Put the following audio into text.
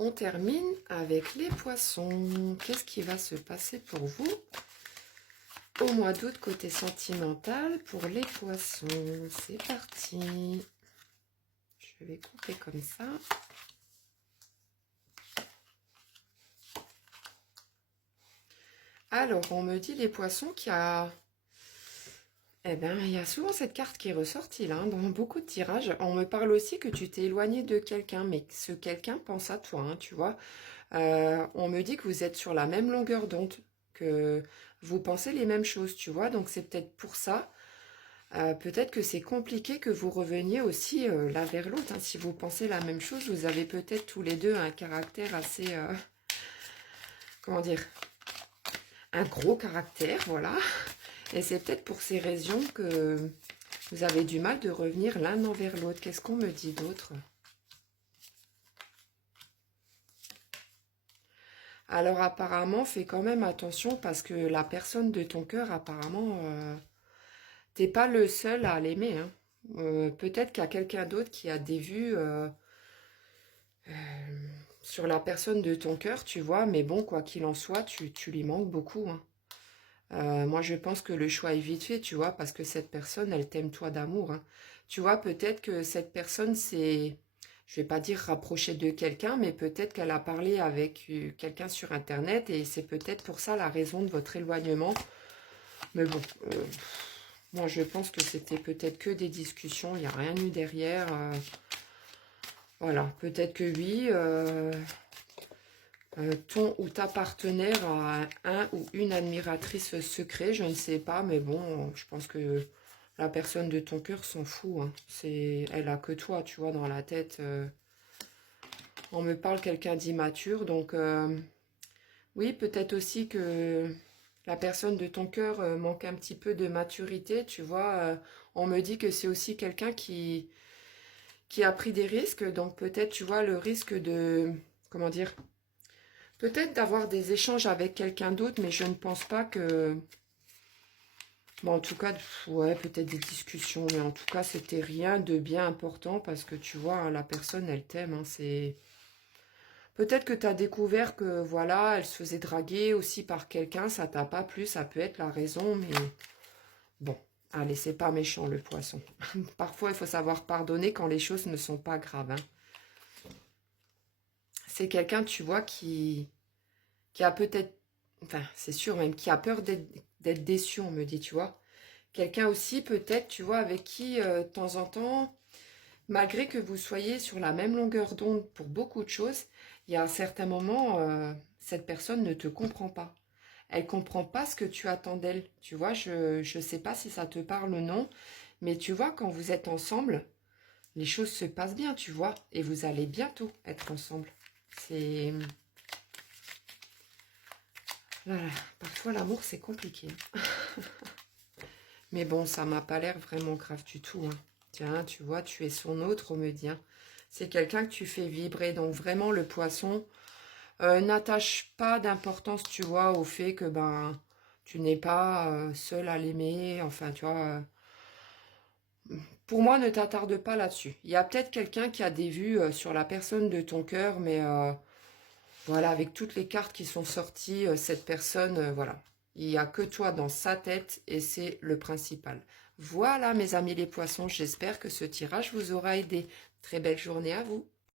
On termine avec les poissons. Qu'est-ce qui va se passer pour vous au mois d'août côté sentimental pour les poissons? C'est parti. Je vais couper comme ça. Alors, on me dit les poissons qu'il y a... Eh bien, il y a souvent cette carte qui est ressortie là, dans beaucoup de tirages. On me parle aussi que tu t'es éloigné de quelqu'un, mais que ce quelqu'un pense à toi, hein, tu vois. On me dit que vous êtes sur la même longueur d'onde, que vous pensez les mêmes choses, tu vois. Donc, c'est peut-être pour ça. Peut-être que c'est compliqué que vous reveniez aussi l'un vers l'autre, hein. Si vous pensez la même chose, vous avez peut-être tous les deux un caractère assez... comment dire? Un gros caractère, voilà. Et c'est peut-être pour ces raisons que vous avez du mal de revenir l'un envers l'autre. Qu'est-ce qu'on me dit d'autre? Alors apparemment, fais quand même attention parce que la personne de ton cœur, apparemment, t'es pas le seul à l'aimer, hein. Peut-être qu'il y a quelqu'un d'autre qui a des vues sur la personne de ton cœur, tu vois. Mais bon, quoi qu'il en soit, tu lui manques beaucoup, hein. Moi, je pense que le choix est vite fait, tu vois, parce que cette personne, elle t'aime toi d'amour, hein. Tu vois, peut-être que cette personne s'est, je vais pas dire rapprochée de quelqu'un, mais peut-être qu'elle a parlé avec quelqu'un sur Internet et c'est peut-être pour ça la raison de votre éloignement. Mais bon, moi, je pense que c'était peut-être que des discussions, il n'y a rien eu derrière. Voilà, peut-être que oui. Ton ou ta partenaire a un ou une admiratrice secret, je ne sais pas, mais bon, je pense que la personne de ton cœur s'en fout, hein. Elle a que toi, tu vois, dans la tête. On me parle quelqu'un d'immature, donc oui, peut-être aussi que la personne de ton cœur manque un petit peu de maturité, tu vois. On me dit que c'est aussi quelqu'un qui a pris des risques, donc peut-être, tu vois, le risque de, comment dire, peut-être d'avoir des échanges avec quelqu'un d'autre, mais je ne pense pas que... Bon, en tout cas, ouais, peut-être des discussions, mais en tout cas, c'était rien de bien important parce que tu vois, hein, la personne, elle t'aime, hein, c'est... Peut-être que tu as découvert que, voilà, elle se faisait draguer aussi par quelqu'un, ça t'a pas plu, ça peut être la raison, mais bon, allez, c'est pas méchant, le poisson. Parfois, il faut savoir pardonner quand les choses ne sont pas graves, hein. C'est quelqu'un, tu vois, qui a peut-être, enfin, c'est sûr même, qui a peur d'être déçu, on me dit, tu vois. Quelqu'un aussi, peut-être, tu vois, avec qui, de temps en temps, malgré que vous soyez sur la même longueur d'onde pour beaucoup de choses, il y a un certain moment, cette personne ne te comprend pas. Elle comprend pas ce que tu attends d'elle. Tu vois, je ne sais pas si ça te parle ou non, mais tu vois, quand vous êtes ensemble, les choses se passent bien, tu vois, et vous allez bientôt être ensemble. C'est... Voilà, parfois l'amour c'est compliqué. Mais bon, ça m'a pas l'air vraiment grave du tout, hein. Tiens, tu vois, tu es son autre, on me dit, hein. C'est quelqu'un que tu fais vibrer. Donc vraiment, le poisson, n'attache pas d'importance, tu vois, au fait que ben tu n'es pas seul à l'aimer. Enfin, tu vois, pour moi, ne t'attarde pas là-dessus. Il y a peut-être quelqu'un qui a des vues sur la personne de ton cœur, mais voilà, avec toutes les cartes qui sont sorties, cette personne, voilà. Il n'y a que toi dans sa tête et c'est le principal. Voilà, mes amis les poissons, j'espère que ce tirage vous aura aidé. Très belle journée à vous.